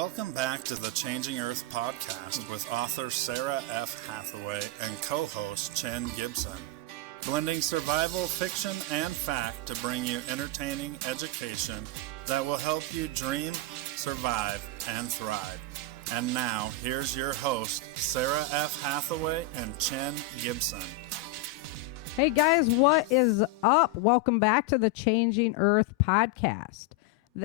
Welcome back to the Changing Earth podcast with author Sarah F. Hathaway and co-host Chen Gibson. Blending survival fiction and fact to bring you entertaining education that will help you dream, survive, and thrive. And now, here's your host, Sarah F. Hathaway and Chen Gibson. Hey guys, what is up? Welcome back to the Changing Earth podcast.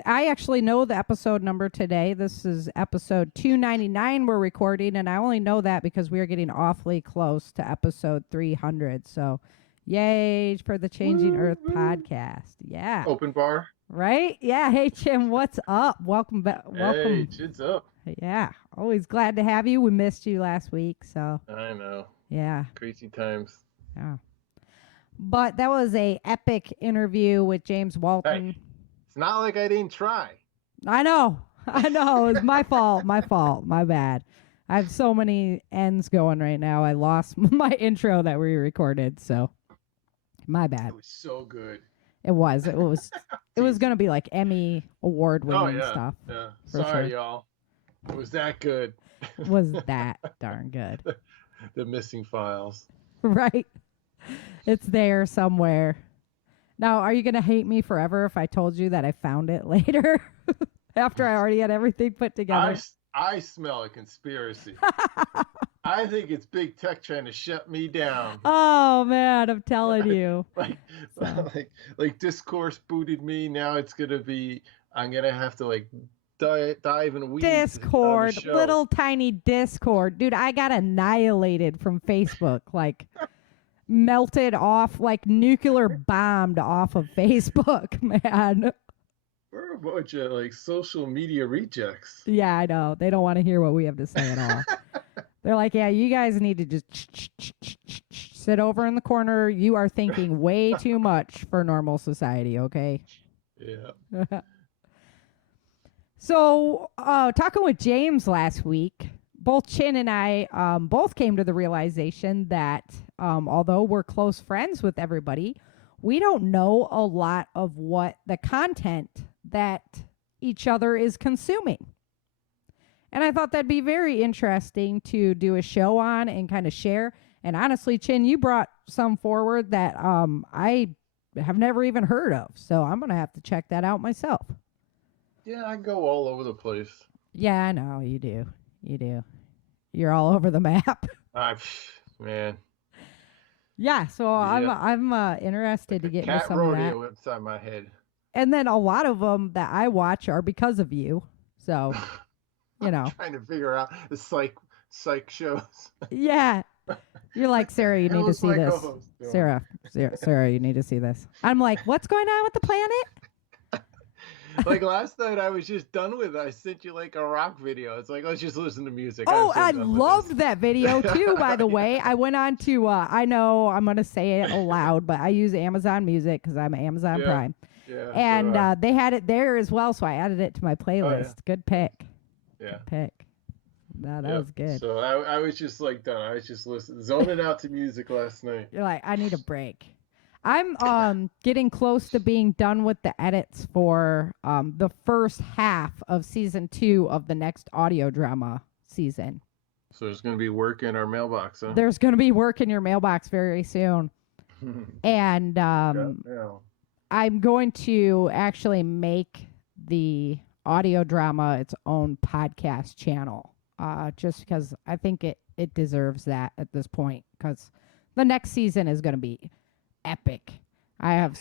I actually know the episode number today. This is episode 299 we're recording, and I only know that because we are getting awfully close to episode 300. So, yay for the Changing Earth podcast. Yeah. Open bar. Right? Yeah. Hey, Jim, what's up? Welcome back. Welcome. Hey, shit's up. Yeah. Always glad to have you. We missed you last week, so. I know. Yeah. Crazy times. Yeah. But that was a epic interview with James Walton. Hey, it's not like I didn't try. I know. It was my fault. My bad. I have so many ends going right now. I lost my intro that we recorded, so my bad. It was so good. It was going to be like Emmy award winning yeah. stuff. Yeah. For Sorry, sure. y'all. It was that good. Was that darn good. The missing files. Right. It's there somewhere. Now, are you going to hate me forever if I told you that I found it later after I already had everything put together? I smell a conspiracy. I think it's big tech trying to shut me down. Oh, man, I'm telling you. like Discourse booted me. Now it's going to be, I'm going to have to dive in weeds. Discord, little tiny Discord. Dude, I got annihilated from Facebook. Melted off, nuclear bombed off of Facebook, man. We're a bunch of social media rejects. Yeah, I know. They don't want to hear what we have to say at all. They're like, yeah, you guys need to just sit over in the corner. You are thinking way too much for normal society, okay? Yeah. So, talking with James last week, both Chin and I both came to the realization that although we're close friends with everybody, we don't know a lot of what the content that each other is consuming. And I thought that'd be very interesting to do a show on and kind of share. And honestly, Chin, you brought some forward that I have never even heard of. So I'm going to have to check that out myself. Yeah, I go all over the place. Yeah, I know. You do. You do. You're all over the map. Man. Yeah, so yeah. I'm interested to get into some of that. Cat rodeo inside my head. And then a lot of them that I watch are because of you. So, you know. I'm trying to figure out the psych shows. Yeah. You're like, Sarah, you need to see this. Sarah, you need to see this. I'm like, what's going on with the planet? Last night I was just done with it. I sent you a rock video. It's let's just listen to music. Oh, I loved that video too, by the way. I went on to, I know I'm going to say it aloud, but I use Amazon Music because I'm Amazon Prime. Yeah. And they had it there as well, so I added it to my playlist. Oh, yeah. Good pick. Yeah. Good pick. No, that was good. So I was just done. I was just zoning out to music last night. You're like, I need a break. I'm getting close to being done with the edits for the first half of season 2 of the next audio drama season. So there's going to be work in our mailbox, huh? There's going to be work in your mailbox very soon. And I'm going to actually make the audio drama its own podcast channel, just because I think it deserves that at this point, because the next season is going to be epic. I have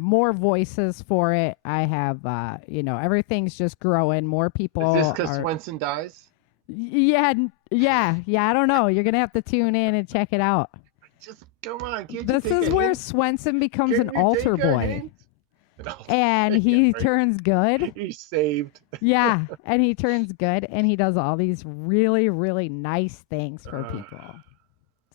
more voices for it. I have, everything's just growing. More people. Is this because Swenson dies? Yeah. I don't know. You're gonna have to tune in and check it out. Just come on. This is where Swenson becomes an altar boy, and he turns good. He's saved. Yeah, and he turns good, and he does all these really, really nice things for people.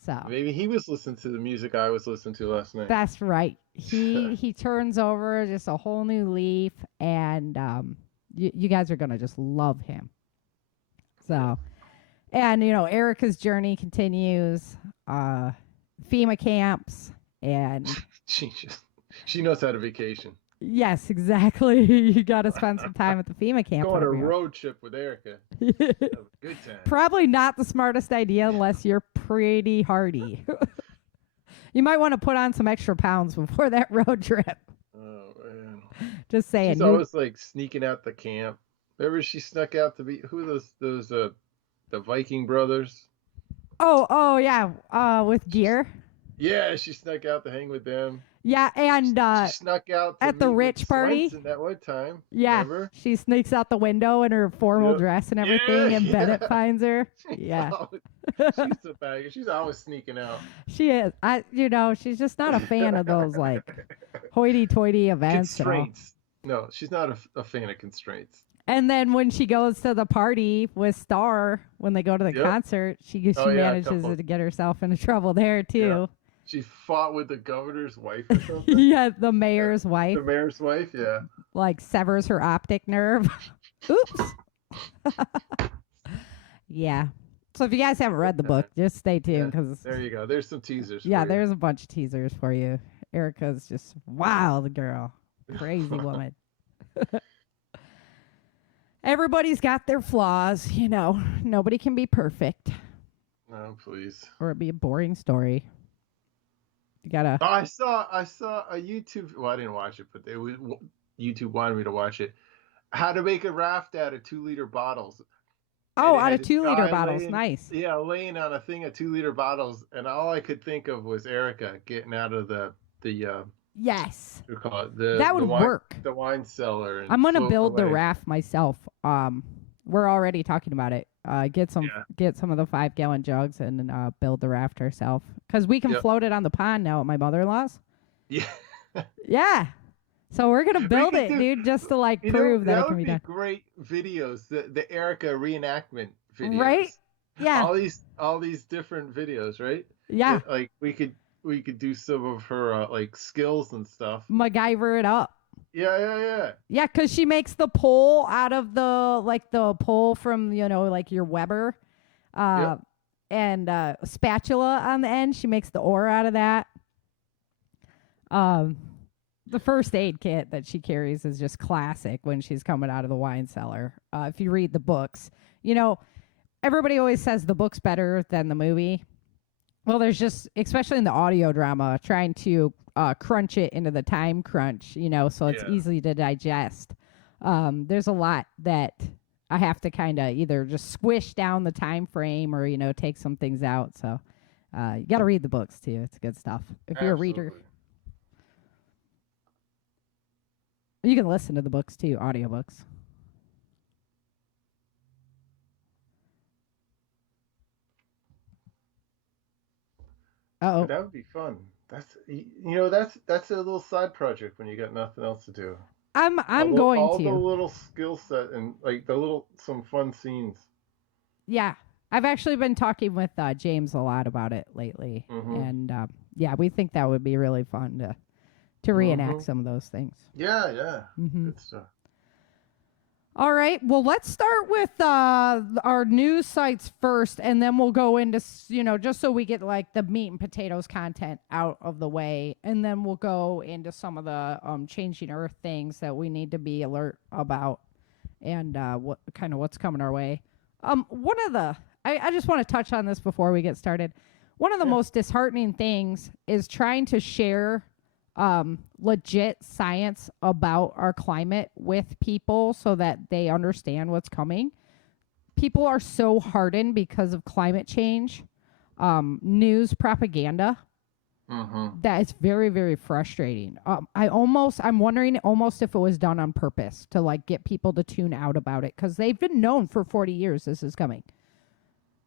So maybe he was listening to the music I was listening to last night. That's right. He turns over just a whole new leaf, and you guys are gonna just love him. So, and Erica's journey continues. FEMA camps, and she knows how to vacation. Yes, exactly. You got to spend some time at the FEMA camp. Go on a whenever you are. road trip with Erica. Have a good time. Probably not the smartest idea unless you're pretty hardy. You might want to put on some extra pounds before that road trip. Oh man. Just saying. She's always like sneaking out the camp. Remember she snuck out to be who are those the Viking brothers? Oh yeah. With gear. Yeah, she snuck out to hang with them. Yeah, and She snuck out to at the meet with rich party. Swenson that one time. Yeah, Remember? she sneaks out the window in her formal Yep. dress and everything, Yeah, and yeah. Bennett finds her. Yeah, She's a bagger. She's always sneaking out. she is. She's just not a fan of those like hoity-toity events and all. Constraints. No, she's not a fan of constraints. And then when she goes to the party with Star, when they go to the Yep. concert, she Oh, yeah, manages couple. to get herself into trouble there too. She fought with the governor's wife or something. Yeah, the mayor's wife The mayor's wife, yeah. like severs her optic nerve. Oops. Yeah. So if you guys haven't read the book, just stay tuned because There you go. There's some teasers. yeah, for you. there's a bunch of teasers for you. Erica's just wild girl, crazy woman. Everybody's got their flaws, Nobody can be perfect, No, please. or it'd be a boring story. You gotta. Oh, I saw a YouTube. Well, I didn't watch it, but YouTube wanted me to watch it. How to make a raft out of 2-liter bottles. Oh, And it out had of this 2-liter guy bottles, laying- nice. Yeah, laying on a thing of 2-liter bottles, and all I could think of was Erica getting out of the Yes, what do you call it? The that would wine, work. The wine cellar. And I'm gonna float build the away. raft myself. We're already talking about it. Get some of the 5-gallon jugs and build the raft ourselves because we can Yep. float it on the pond now at my mother-in-law's. Yeah. Yeah, so we're gonna build could it, do- dude, just to like You know, prove that it can would be done. great videos. The Erica reenactment videos. Right? Yeah, All these different videos, right? yeah. Like we could do some of her like skills and stuff. MacGyver it up. Yeah. Yeah, because she makes the pole out of the pole from like your Weber, and spatula on the end. She makes the ore out of that. The first aid kit that she carries is just classic when she's coming out of the wine cellar. If you read the books, everybody always says the book's better than the movie. Well, there's just, especially in the audio drama, trying to crunch it into the time crunch, so it's easy to digest. There's a lot that I have to kind of either just squish down the time frame or, take some things out. So you got to read the books too. It's good stuff. If you're a reader, Absolutely. you can listen to the books too, audiobooks. Uh-oh. That would be fun. That's that's a little side project when you got nothing else to do. I'm all going the to. little skill set and like some fun scenes. Yeah. I've actually been talking with James a lot about it lately. Mhm. And yeah, we think that would be really fun to reenact some of those things. Yeah. Mm-hmm. Good stuff. All right. Well, let's start with our news sites first, and then we'll go into, just so we get like the meat and potatoes content out of the way, and then we'll go into some of the changing Earth things that we need to be alert about, and what's coming our way. I just want to touch on this before we get started. One of the most disheartening things is trying to share legit science about our climate with people so that they understand what's coming. People are so hardened because of climate change, news propaganda, that it's very, very frustrating. I'm wondering almost if it was done on purpose to like get people to tune out about it, because they've been known for 40 years this is coming.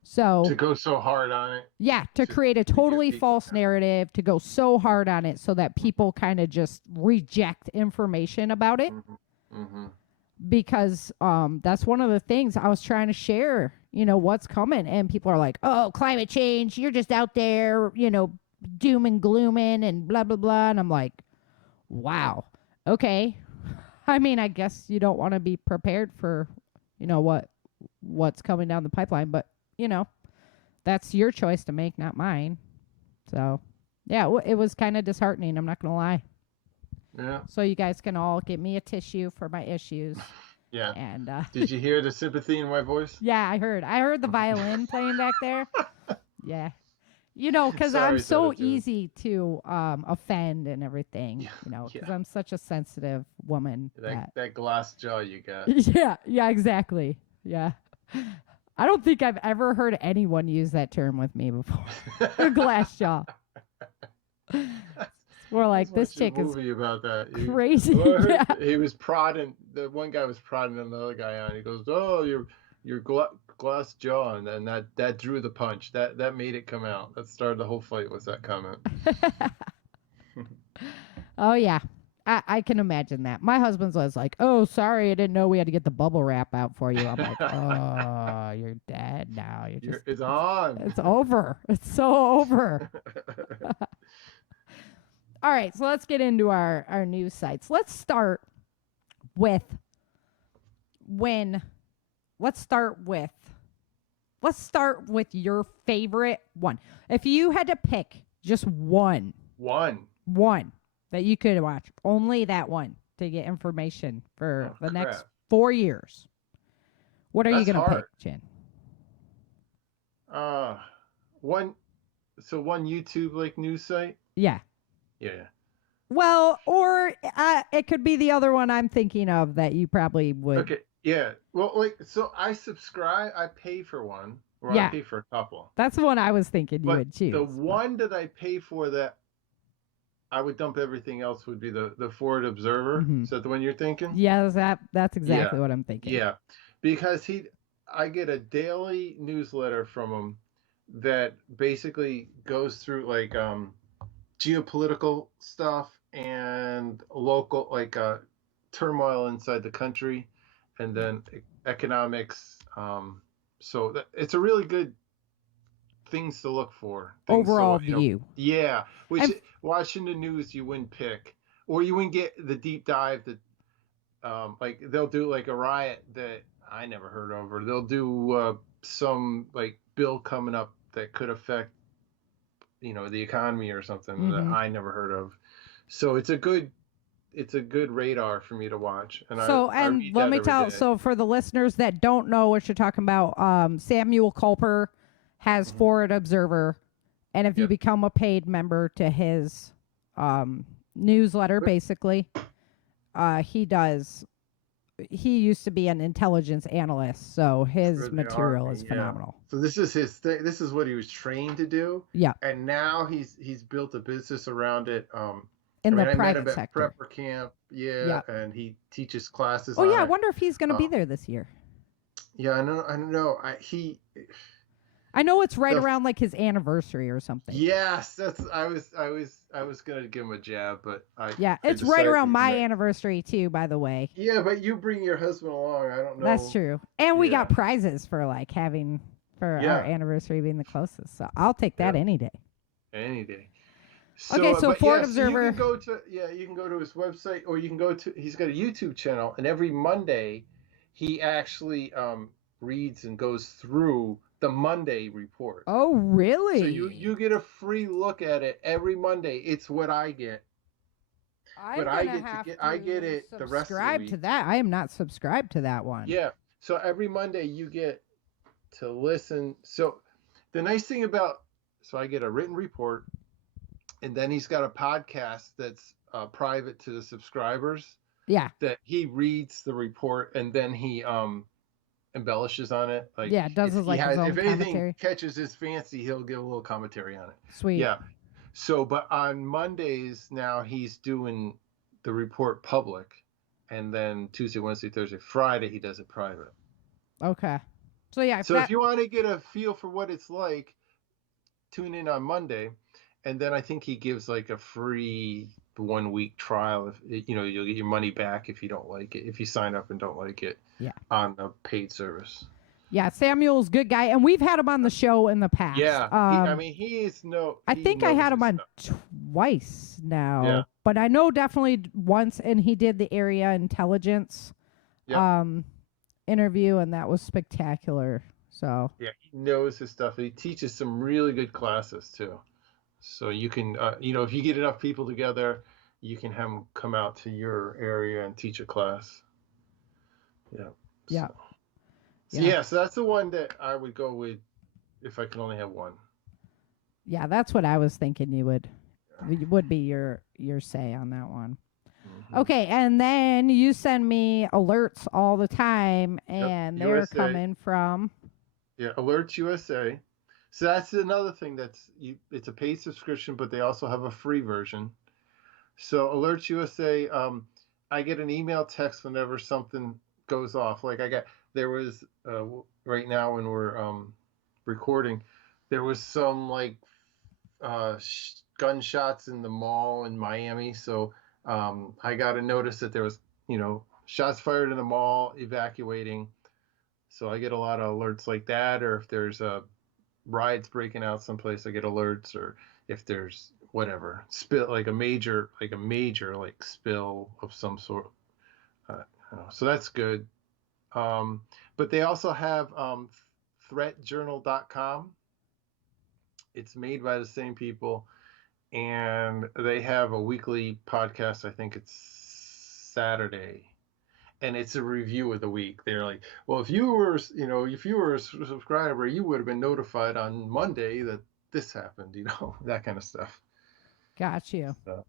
So To go so hard on it. yeah, to create a totally false narrative, to go so hard on it so that people kind of just reject information about it. Mm-hmm. Because that's one of the things I was trying to share, what's coming. And people are like, oh, climate change, you're just out there, doom and glooming and blah, blah, blah. And I'm like, wow, okay. I mean, I guess you don't want to be prepared for, what's coming down the pipeline. But, that's your choice to make, not mine. So, yeah, it was kind of disheartening. I'm not going to lie. Yeah. So you guys can all get me a tissue for my issues. Yeah. And Did you hear the sympathy in my voice? yeah, I heard the violin playing back there. Yeah. You know, because I'm Sorry, so Tata, too. easy to offend and everything, Yeah, you know, because yeah. I'm such a sensitive woman. That glass jaw you got. Yeah, exactly. Yeah. I don't think I've ever heard anyone use that term with me before. A glass jaw. It's more like Let's this watch a chick is movie about that. crazy. Well, I heard Yeah. he was prodding. The one guy was prodding another guy on. He goes, "Oh, your glass jaw," and then that drew the punch. That made it come out. That started the whole fight. Was that comment? Oh, yeah. I can imagine that. My husband's always like, "Oh, sorry, I didn't know we had to get the bubble wrap out for you." I'm like, "Oh, you're dead now. It's on. It's over. It's so over." All right, so let's get into our news sites. Let's start with your favorite one. If you had to pick just one that you could watch, only that one to get information for the next 4 years, what are you going to pick, Chin? One YouTube like news site. Yeah. Yeah. Well, or it could be the other one I'm thinking of that you probably would. Okay. Yeah. Well, so I subscribe. I pay for one, or Yeah. I pay for a couple. That's the one I was thinking you would choose. The one that I pay for that I would dump everything else would be the Ford Observer. Mhm. Is that the one you're thinking? Yeah, that's exactly what I'm thinking. Yeah, because I get a daily newsletter from him that basically goes through like geopolitical stuff and local turmoil inside the country, and then economics. So it's a really good things to look for. Overall view. Yeah, which watching the news you wouldn't pick, or you wouldn't get the deep dive that like they'll do like a riot that I never heard of, or they'll do some like bill coming up that could affect the economy or something that I never heard of. So it's a good radar for me to watch. And let me tell. So for the listeners that don't know what you're talking about, Samuel Culper has Ford Observer, and if you become a paid member to his newsletter, basically, he used to be an intelligence analyst, so his material is phenomenal. So this is his thing. This is what he was trained to do. Yeah. And now he's built a business around it. In the I private met him sector. at Prepper Camp, and he teaches classes. Oh yeah, I wonder if he's going to be there this year. Yeah, I don't know. I know it's right around like his anniversary or something. Yes, I was gonna give him a jab, but it's right around my anniversary too, by the way. Yeah, but you bring your husband along. I don't know. That's true, and we got prizes for like having our anniversary being the closest. So I'll take that any day. Any day. So Ford Observer. You can go to his website, or you can go to. He's got a YouTube channel, and every Monday, he actually reads and goes through the Monday report. Oh, really? So you get a free look at it every Monday. It's what I get. I get it the rest of the subscribe week. to that. I am not subscribed to that one. Yeah. So every Monday you get to listen. So the nice thing so I get a written report, and then he's got a podcast that's private to the subscribers. Yeah. That he reads the report, and then he embellishes on it. Like does his own if anything commentary. catches his fancy, he'll give a little commentary on it. Sweet. Yeah. So, but on Mondays now he's doing the report public, and then Tuesday, Wednesday, Thursday, Friday he does it private. Okay. So yeah. So if you want to get a feel for what it's like, tune in on Monday, and then I think he gives like a free 1 week trial. If you'll get your money back if you don't like it, if you sign up and don't like it. Yeah. On a paid service. Yeah, Samuel's a good guy, and we've had him on the show in the past. Yeah, I think I had him on twice now. Yeah. But I know definitely once, and he did the area intelligence interview, and that was spectacular. So yeah, he knows his stuff. He teaches some really good classes too. So you can, if you get enough people together, you can have them come out to your area and teach a class. Yeah. Yeah. So that's the one that I would go with if I could only have one. Yeah, that's what I was thinking you would be your say on that one. Mm-hmm. Okay, and then you send me alerts all the time, and they're USA. coming from. Yeah, Alerts USA. So that's another thing it's a paid subscription, but they also have a free version. So Alerts USA, I get an email text whenever something goes off. Like there was right now when we're recording, there was some like gunshots in the mall in Miami. So I got a notice that there was, shots fired in the mall, evacuating. So I get a lot of alerts like that, or if there's riots breaking out someplace, I get alerts, or if there's whatever spill, like a major spill of some sort. So that's good. But they also have threatjournal.com. It's made by the same people, and they have a weekly podcast. I think it's Saturday, and it's a review of the week. They're like, well, if you were a subscriber, you would have been notified on Monday that this happened, that kind of stuff. Got you. So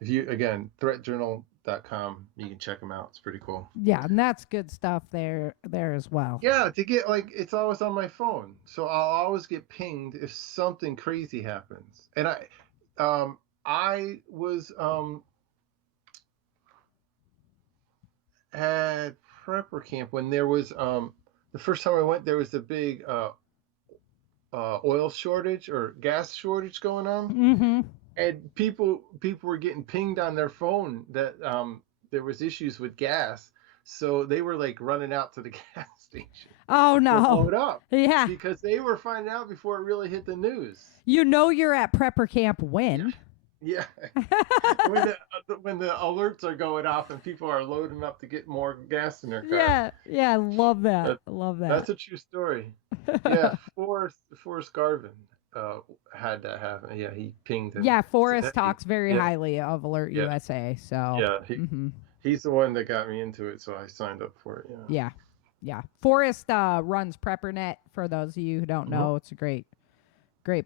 if you, again, threatjournal.com, you can check them out. It's pretty cool. Yeah, and that's good stuff there as well. Yeah, to get it's always on my phone, so I'll always get pinged if something crazy happens. And I was at prepper camp when there was the first time I went, there was a big oil shortage or gas shortage going on. Mm-hmm. And people were getting pinged on their phone that there was issues with gas, so they were like running out to the gas station. Oh no! To blow it up. Yeah, because they were finding out before it really hit the news. You're at prepper camp when? Yeah, when the alerts are going off and people are loading up to get more gas in their car. Yeah, I love that. I love that. That's a true story. Yeah, Forrest Garvin had that happen. Yeah, he pinged him. Yeah, Forrest talks very highly of Alert USA. So yeah, he's the one that got me into it, so I signed up for it. Yeah. Forrest runs PrepperNet. For those of you who don't know, it's a great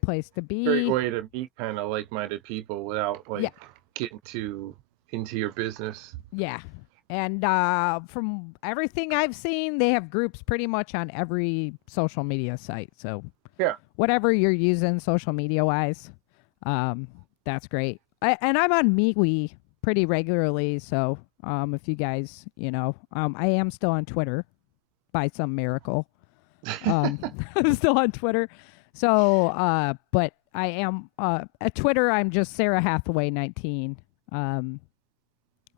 place to be. Great way to meet kind of like-minded people without getting too into your business. Yeah. And from everything I've seen, they have groups pretty much on every social media site. So whatever you're using social media wise, that's great. And I'm on MeWe pretty regularly. So if you guys, I am still on Twitter by some miracle. I'm still on Twitter. So, but I am at Twitter. I'm just Sarah Hathaway 19.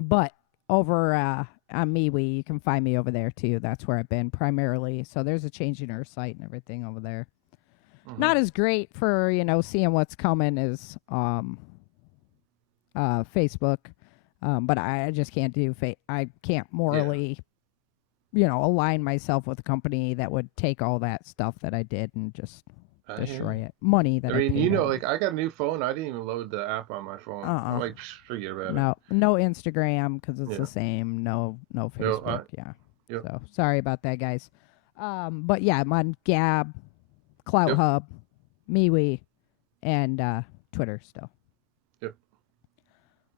But over on MeWe, you can find me over there too. That's where I've been primarily. So there's a Changing Earth site and everything over there. Mm-hmm. Not as great for seeing what's coming as Facebook, but I just can't do. I can't morally, align myself with a company that would take all that stuff that I did and just destroy it. Money that I got a new phone. I didn't even load the app on my phone. I'm like, forget about it. No Instagram because it's the same. No Facebook. So sorry about that, guys. But yeah, I'm on Gab, Clout Hub, MeWe, and Twitter still. Yep.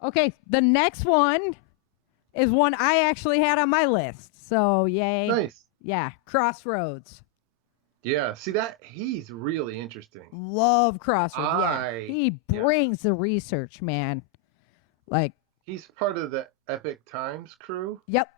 Okay, the next one is one I actually had on my list. So yay. Nice. Yeah, Crossroads. Yeah, see he's really interesting. Love Crossroads. He brings the research, man. Like he's part of the Epic Times crew. Yep.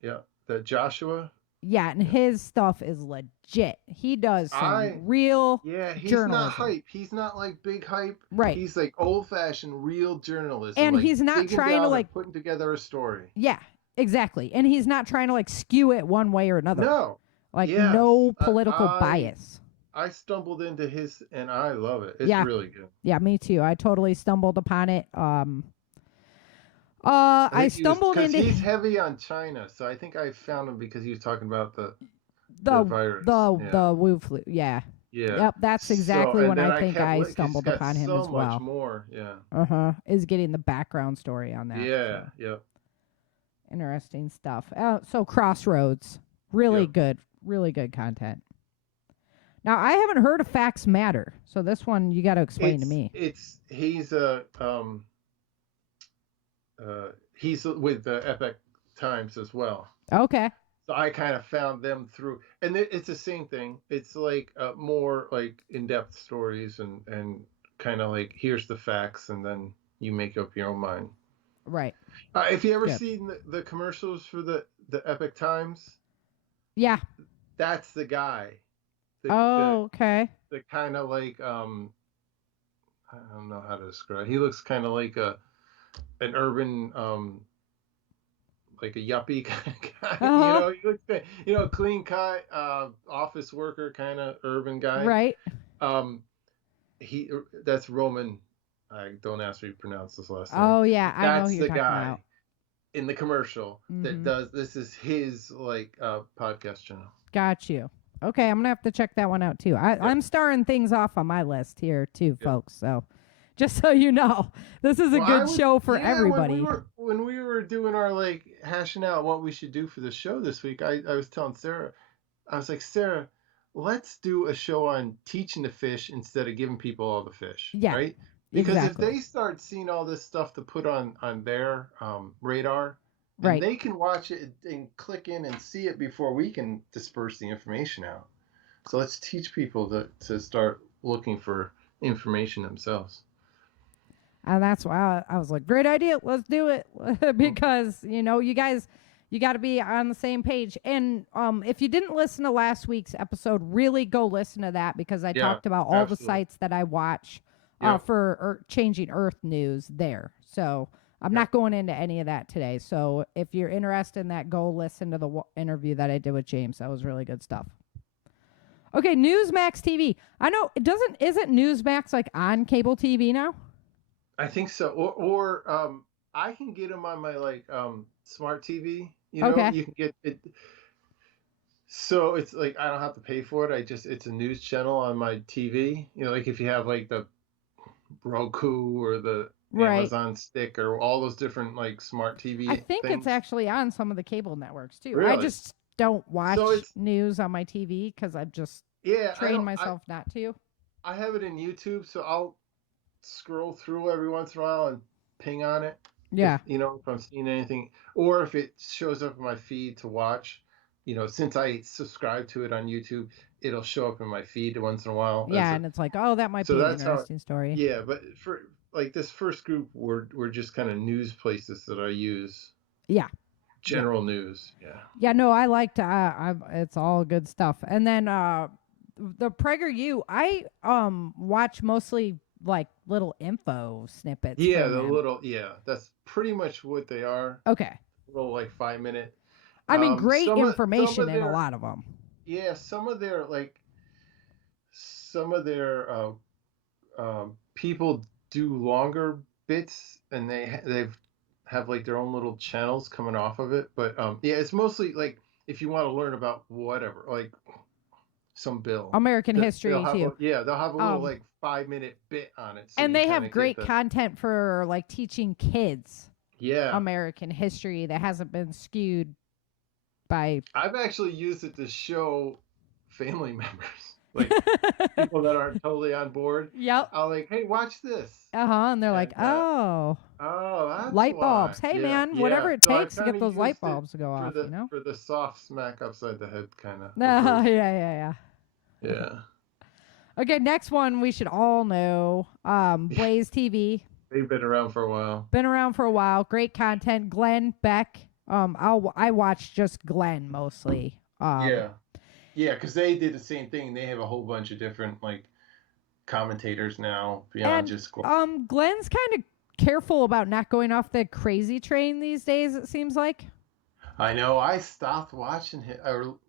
Yeah, the Joshua. Yeah, and his stuff is legit. He does some real he's journalism. Not hype. He's not like big hype. Right. He's like old-fashioned real journalism. And he's not trying to putting together a story. Yeah, exactly. And he's not trying to skew it one way or another. No. No political bias. I stumbled into his, and I love it. It's really good. Yeah, me too. I totally stumbled upon it. I stumbled into. He's heavy on China, so I think I found him because he was talking about the virus. The Wu flu. Yeah, Yeah. Yep, that's So, exactly and when then I think kept I looking, 'cause he's stumbled got upon him so as much well. more. Yeah. Is getting the background story on that. Yeah. So. Yep. Interesting stuff. So Crossroads, really Yep. good, really good content. Now I haven't heard of Facts Matter, so this one you got to explain to me. He's with the Epic Times as well. Okay. So I kind of found them through, and it's the same thing. It's like more like in-depth stories and kind of like here's the facts, and then you make up your own mind. Right. If you ever Good. seen the commercials for the Epic Times, Yeah. that's the guy. Okay. The kind of like I don't know how to describe. He looks kind of like an urban like a yuppie kind of guy. Uh-huh. He looks clean cut, office worker kind of urban guy. Right. Um, that's Roman. I don't ask me to pronounce this last name. Oh yeah, I know That's who you're the talking guy about. in the commercial that does. This is his like podcast channel. Got you. Okay, I'm gonna have to check that one out too. I'm starring things off on my list here too, folks. So, just so you know, this is a good show for everybody. When we were doing our like hashing out what we should do for the show this week, I was telling Sarah, I was like, Sarah, let's do a show on teaching to fish instead of giving people all the fish. Yeah, right? Because exactly. if they start seeing all this stuff to put on their radar, and right, they can watch it and click in and see it before we can disperse the information out. So let's teach people to start looking for information themselves. And that's why I was like, great idea. Let's do it. Because, you guys, you got to be on the same page. And if you didn't listen to last week's episode, really go listen to that, because I talked about all the sites that I watch for Changing Earth news there. So I'm not going into any of that today. So if you're interested in that, go listen to the interview that I did with James. That was really good stuff. Okay, Newsmax TV. I know isn't Newsmax like on cable TV now? I think so. Or I can get them on my like smart TV. You can get it. So it's like I don't have to pay for it. It's a news channel on my TV. Like if you have like the Roku or the Amazon Stick or all those different like smart TV. I think it's actually on some of the cable networks too. Really? I just don't watch news on my TV because I've just trained myself not to. I have it in YouTube, so I'll scroll through every once in a while and ping on it. Yeah. If I'm seeing anything, or if it shows up in my feed to watch, since I subscribe to it on YouTube, it'll show up in my feed once in a while. Yeah, and it's like, oh, that might be an interesting story. Yeah, but for like this first group, we're just kind of news places that I use. Yeah. General news. Yeah. Yeah, no, I liked it's all good stuff. And then the PragerU, I watch mostly like little info snippets. Yeah, that's pretty much what they are. Okay. Little like 5-minute. I mean, great information in a lot of them. Yeah, some of their people do longer bits, and they've have like their own little channels coming off of it. But it's mostly like if you want to learn about whatever, like some bill. American history too. They'll have a little like 5-minute bit on it. So and they have great content for like teaching kids American history that hasn't been skewed by. I've actually used it to show family members. Like people that aren't totally on board. Yep. I'll like, hey, watch this. And they're like, that's light bulbs. Hey, man, whatever it takes to get those light bulbs to go off. For the soft smack upside the head kind of. Yeah. Okay, next one we should all know. Blaze TV. They've been around for a while. Great content. Glenn Beck. I watch just Glenn mostly. Yeah, because they did the same thing. They have a whole bunch of different like commentators now beyond just Glenn. Glenn's kind of careful about not going off the crazy train these days, it seems like. I know. I stopped watching him,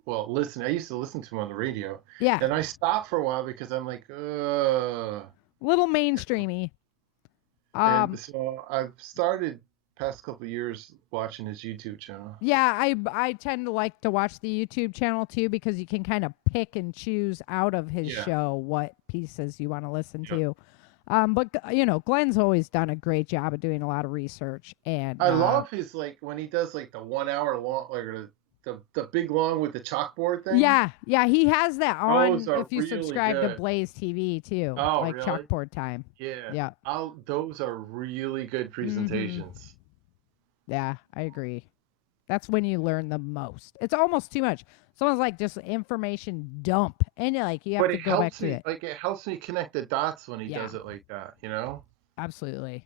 listen. I used to listen to him on the radio. Yeah. And I stopped for a while because I'm like, little mainstreamy. And so I've started past couple of years watching his YouTube channel. Yeah, I tend to like to watch the YouTube channel too because you can kind of pick and choose out of his show what pieces you want to listen to. But Glenn's always done a great job of doing a lot of research, and I love his when he does the 1 hour long, the big long with the chalkboard thing. Yeah, he has that on if you really subscribe good. to Blaze TV too. Oh, like really? Chalkboard Time. Yeah. Those are really good presentations. Yeah, I agree. That's when you learn the most. It's almost too much. Someone's like just information dump, and you have to go back to it. It helps me connect the dots when he does it like that. Absolutely.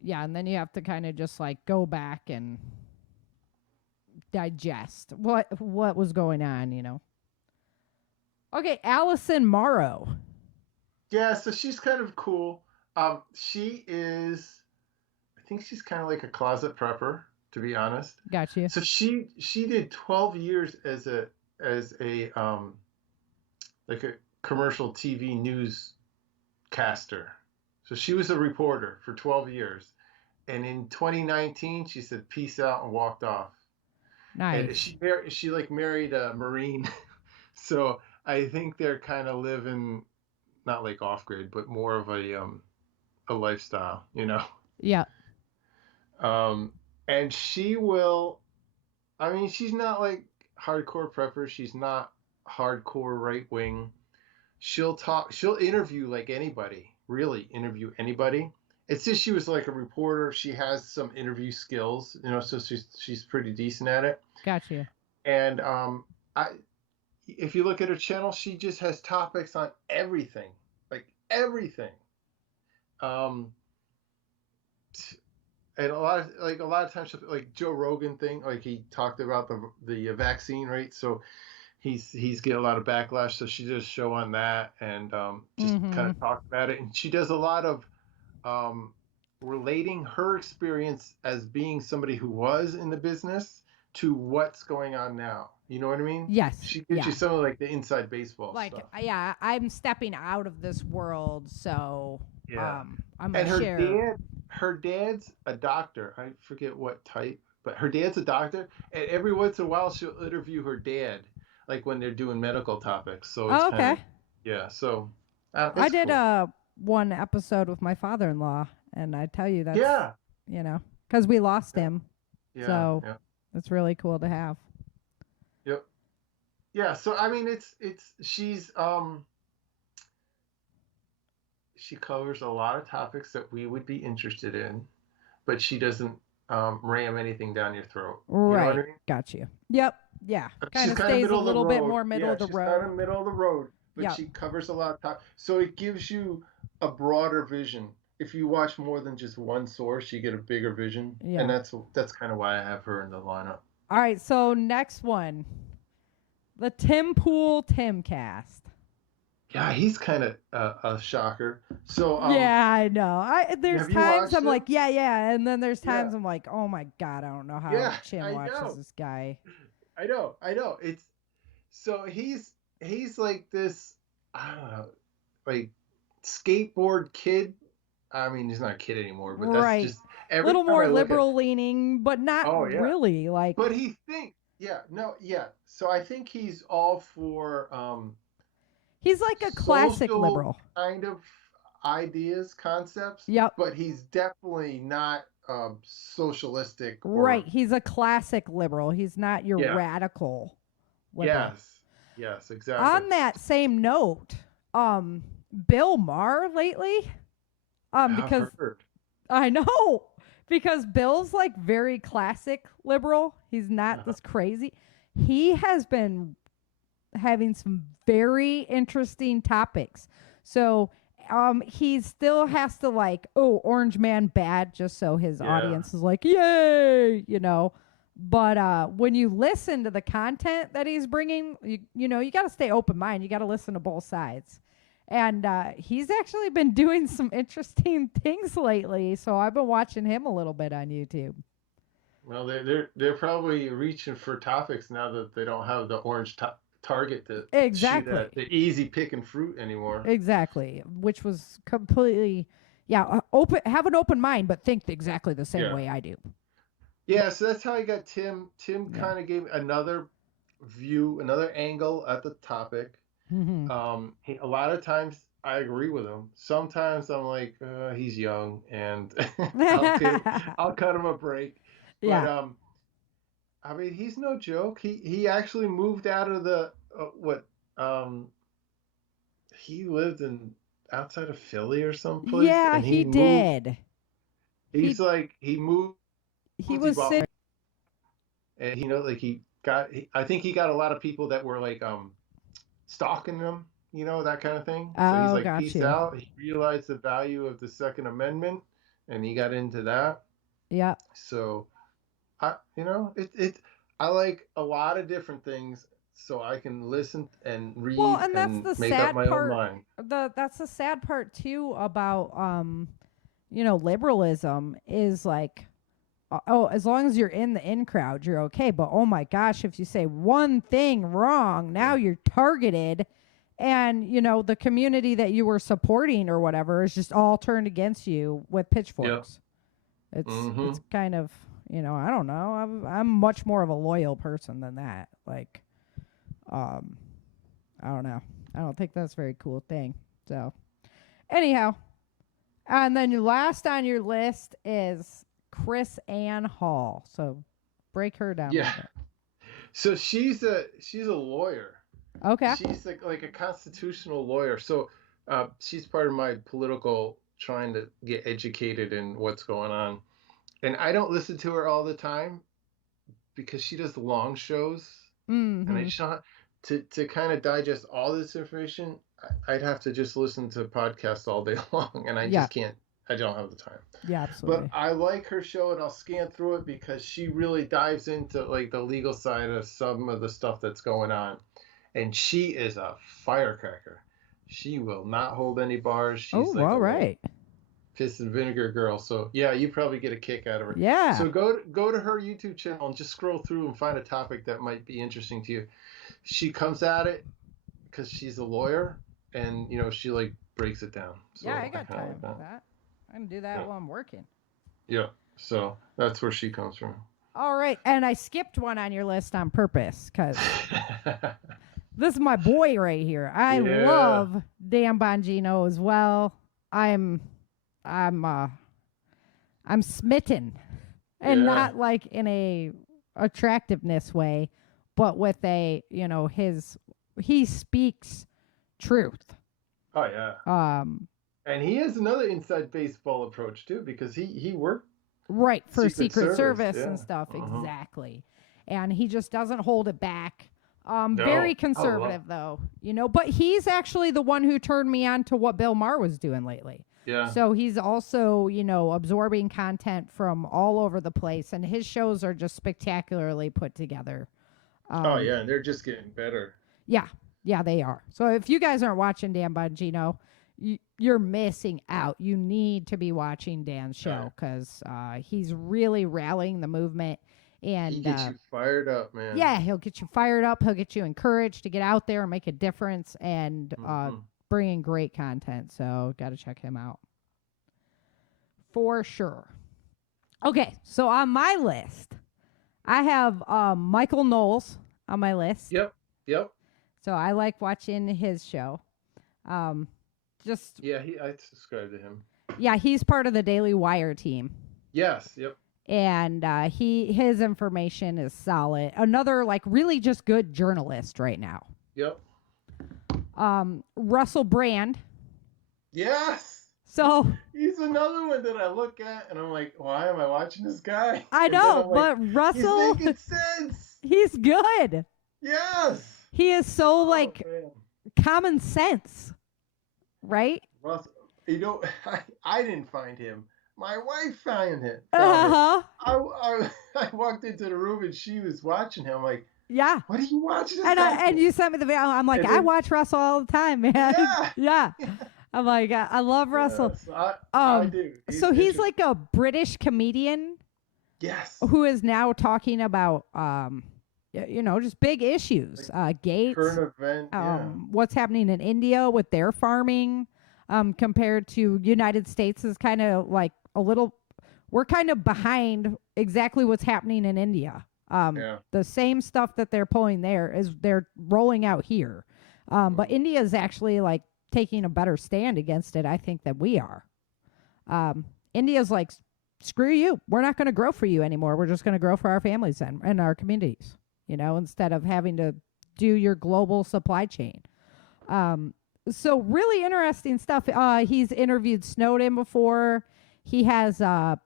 Yeah, and then you have to kind of just go back and digest what was going on. Okay, Allison Morrow. Yeah, so she's kind of cool. She is, I think she's kind of like a closet prepper, to be honest. Gotcha. So she did 12 years as a commercial TV newscaster. So she was a reporter for 12 years. And in 2019, she said, peace out, and walked off. Nice. And she married a Marine. So I think they're kind of living, not off grid, but more of a lifestyle, Yeah. And she will, she's not hardcore prepper. She's not hardcore right wing. She'll interview anybody, really interview anybody. It's just she was a reporter. She has some interview skills, so she's pretty decent at it. Gotcha. And if you look at her channel, she just has topics on everything, everything. And a lot of times, Joe Rogan thing, he talked about the vaccine, right? So he's getting a lot of backlash. So she does a show on that and just kind of talk about it. And she does a lot of relating her experience as being somebody who was in the business to what's going on now. You know what I mean? Yes. She gives you some of the inside baseball stuff. Yeah, I'm stepping out of this world, so I'm and gonna share. Her dad's a doctor. I forget what type, but her dad's a doctor. And every once in a while, she'll interview her dad, when they're doing medical topics. So it's okay. So I did one episode with my father-in-law, and I tell you that's because we lost him. Yeah. So it's really cool to have. Yep. Yeah. So she covers a lot of topics that we would be interested in, but she doesn't ram anything down your throat. Right. You know what I mean? Got you. Yep. Yeah. Kind of stays a little bit more middle of the road. She's kind of middle of the road, but she covers a lot of topics. So it gives you a broader vision. If you watch more than just one source, you get a bigger vision. Yeah. And that's kind of why I have her in the lineup. All right. So next one, the Tim Pool Timcast. Yeah, he's kind of a shocker. So yeah, I know. There's times I'm like, yeah, and then there's times I'm like, oh my god, I don't know how Chin watches this guy. I know. It's so he's like this, I don't know, skateboard kid. He's not a kid anymore, but that's just a little more liberal leaning, but not really But he thinks, So I think he's all for he's like a classic liberal kind of ideas, concepts. Yep. But he's definitely not socialistic. Right. He's a classic liberal. He's not your radical liberal. Yes, exactly. On that same note, Bill Maher lately, because I know because Bill's very classic liberal. He's not this crazy. He has been having some very interesting topics. So he still has to Orange Man bad, just so his audience is like, yay, But when you listen to the content that he's bringing, you got to stay open mind. You got to listen to both sides. And he's actually been doing some interesting things lately. So I've been watching him a little bit on YouTube. Well, they're probably reaching for topics now that they don't have the orange target to shoot at the easy picking fruit anymore. Exactly, which was completely, have an open mind, but think exactly the same Yeah. way I do. Yeah, so that's how I got Tim. Tim Yeah. kind of gave another view, another angle at the topic. Mm-hmm. A lot of times I agree with him. Sometimes I'm like, he's young, and I'll cut him a break. Yeah. But I mean, he's no joke. He actually moved out of the he lived in outside of Philly or someplace, Yeah, and he moved. did. He's like he moved. He was bought- sick. and like I think he got a lot of people that were like stalking him, that kind of thing. So Oh, he's like, got peace you. out. He realized the value of the Second Amendment, and he got into that. Yeah. So I like a lot of different things, so I can listen and read and that's the make up sad my part. own mind. That's the sad part too about liberalism is like, as long as you're in the in crowd, you're okay. But oh my gosh, if you say one thing wrong, now you're targeted, and the community that you were supporting or whatever is just all turned against you with pitchforks. It's kind of I don't know. I'm much more of a loyal person than that. Like, I don't know. I don't think that's a very cool thing. So, anyhow, and then your last on your list is Chris Ann Hall. So, break her down. Yeah. So she's a lawyer. Okay. She's like a constitutional lawyer. So she's part of my political trying to get educated in what's going on. And I don't listen to her all the time because she does the long shows. Mm-hmm. And I just to kind of digest all this information, I'd have to just listen to podcasts all day long. And I just can't. I don't have the time. Yeah, absolutely. But I like her show, and I'll scan through it because she really dives into like the legal side of some of the stuff that's going on. And she is a firecracker. She will not hold any bars. She's all right. Piss and vinegar girl. So yeah, you probably get a kick out of her. Yeah. So go to her YouTube channel and just scroll through and find a topic that might be interesting to you. She comes at it because she's a lawyer, and she like breaks it down. So I got time for that. I can do that while I'm working. Yeah. So that's where she comes from. All right, and I skipped one on your list on purpose because this is my boy right here. I love Dan Bongino as well. I'm smitten, and not like in a attractiveness way, but with a he speaks truth. Oh yeah. And he has another inside baseball approach too, because he worked for Secret Service yeah. and stuff. Exactly, and he just doesn't hold it back. Very conservative though, but he's actually the one who turned me on to what Bill Maher was doing lately. Yeah. So he's also, absorbing content from all over the place, and his shows are just spectacularly put together. And they're just getting better. Yeah, they are. So if you guys aren't watching Dan Bongino, you're missing out. You need to be watching Dan's show because he's really rallying the movement. And he gets you fired up, man. Yeah, he'll get you fired up. He'll get you encouraged to get out there and make a difference and bringing great content. So got to check him out for sure. Okay, so on my list, I have Michael Knowles on my list. Yep. So I like watching his show. I subscribe to him. Yeah, he's part of the Daily Wire team. Yes. Yep. And his information is solid. Another really just good journalist right now. Yep. Russell Brand. Yes. So he's another one that I look at and I'm like, why am I watching this guy? I know, but Russell, he's making sense. He's good. Yes. He is so common sense, right? Russell, I didn't find him. My wife found him. Uh-huh. I walked into the room and she was watching him. I'm like, yeah. What are you watching? And you sent me the video. I'm like, I watch Russell all the time, man. Yeah. I'm like, I love Russell. Yes, I do. He's like a British comedian. Yes. Who is now talking about, just big issues. Gates. Current event. What's happening in India with their farming. compared to United States is kind of like we're kind of behind exactly what's happening in India. The same stuff that they're pulling there is they're rolling out here. But India is actually like taking a better stand against it, I think, than we are. India's like, screw you. We're not going to grow for you anymore. We're just going to grow for our families and our communities, instead of having to do your global supply chain. So really interesting stuff. He's interviewed Snowden before. He has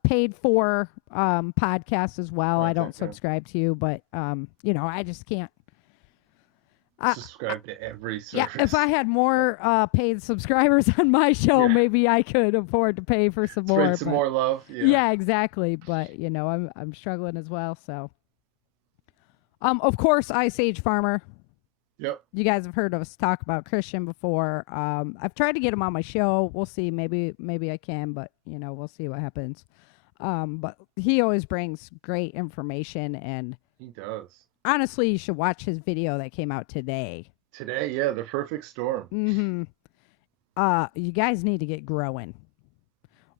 paid for podcasts as well. I don't subscribe to, but I just can't subscribe to every service. Yeah, if I had more paid subscribers on my show, maybe I could afford to pay for some more. Spread some more love. Yeah, exactly. But I'm struggling as well. So, of course, Ice Age Farmer. Yep. You guys have heard us talk about Christian before. I've tried to get him on my show. We'll see. Maybe I can, but we'll see what happens. But he always brings great information, and he does. Honestly, you should watch his video that came out today. Today, yeah, the perfect storm. Mm-hmm. You guys need to get growing,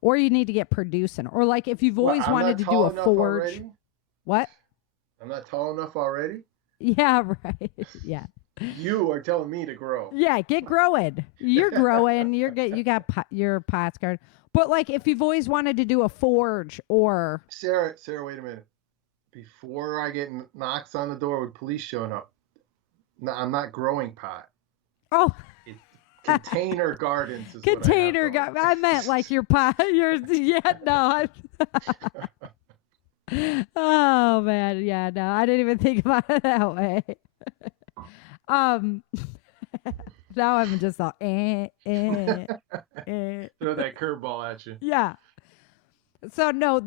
or you need to get producing, or like if you've always wanted to do a forge. Already? What? I'm not tall enough already. Yeah, right. Yeah. You are telling me to grow. Yeah, get growing. You're growing. You got your pots garden. But like, if you've always wanted to do a forge or Sarah, wait a minute. Before I get knocks on the door with police showing up, no, I'm not growing pot. Oh. Container gardens. Is container gardens. I meant like your pot. No. Oh man, yeah, no, I didn't even think about it that way. Now I'm just all throw that curveball at you. Yeah. So no,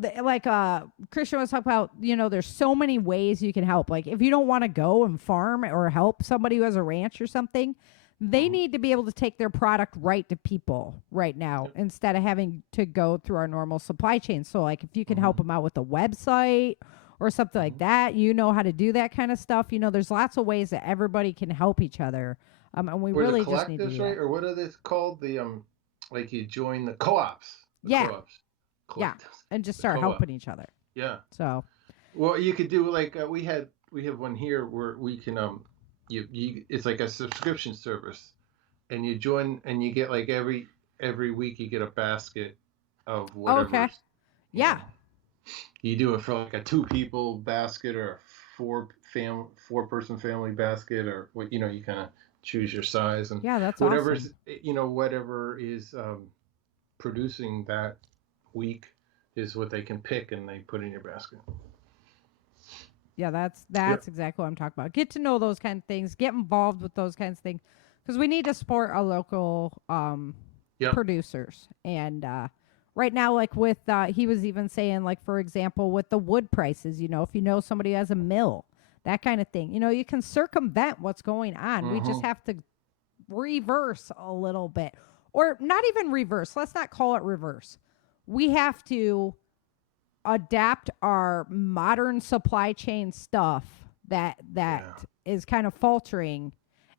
Christian was talking about, there's so many ways you can help. Like if you don't want to go and farm or help somebody who has a ranch or something, they need to be able to take their product right to people right now instead of having to go through our normal supply chain. So like if you can help them out with a website or something like that, how to do that kind of stuff. There's lots of ways that everybody can help each other. And we really just need to do that. Right? Or what are they called? The like you join the co-ops. Co-ops. Yeah, and just start helping each other. Yeah. So. Well, you could do like we have one here where we can you it's like a subscription service, and you join and you get like every week you get a basket of whatever. Okay. Yeah. You do it for like a 2 people basket or a 4-person family basket, or what you kind of choose your size and that's whatever's awesome. Whatever is producing that week is what they can pick and they put in your basket. Yeah, that's exactly what I'm talking about. Get to know those kind of things. Get involved with those kinds of things because we need to support our local producers. And right now, like with he was even saying, like for example, with the wood prices, if you know somebody who has a mill, that kind of thing, you can circumvent what's going on. Mm-hmm. We just have to reverse a little bit, or not even reverse. Let's not call it reverse. We have to adapt our modern supply chain stuff that is kind of faltering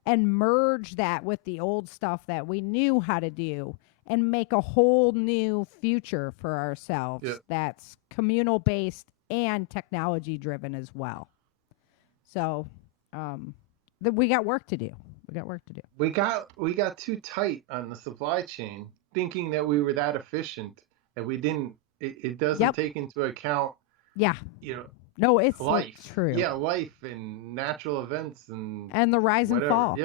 and merge that with the old stuff that we knew how to do and make a whole new future for ourselves that's communal based and technology driven as well. So we got work to do. We got too tight on the supply chain thinking that we were that efficient, and we didn't. It doesn't take into account. Yeah. No, it's life. True. Yeah, life and natural events and the rise whatever. and fall.